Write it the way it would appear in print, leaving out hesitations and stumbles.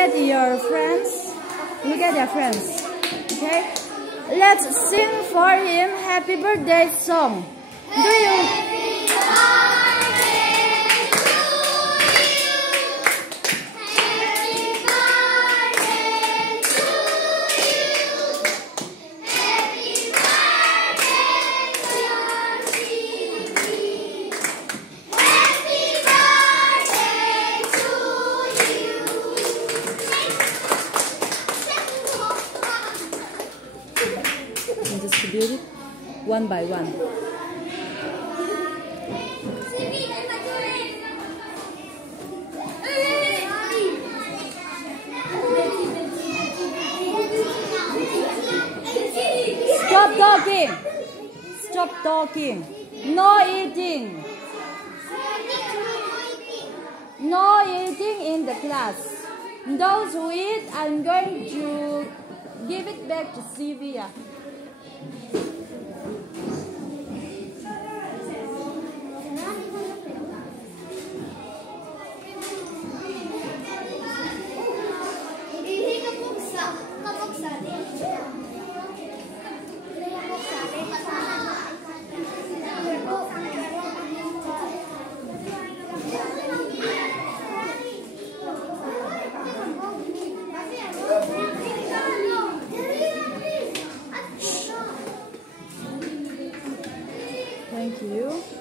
get your friends. You get your friends. Okay? Let's sing for him happy birthday song. Do you? And distribute it one by one. Stop talking. Stop talking. No eating. No eating in the class. Those who eat, I'm going to give it back to Sylvia. Thank you.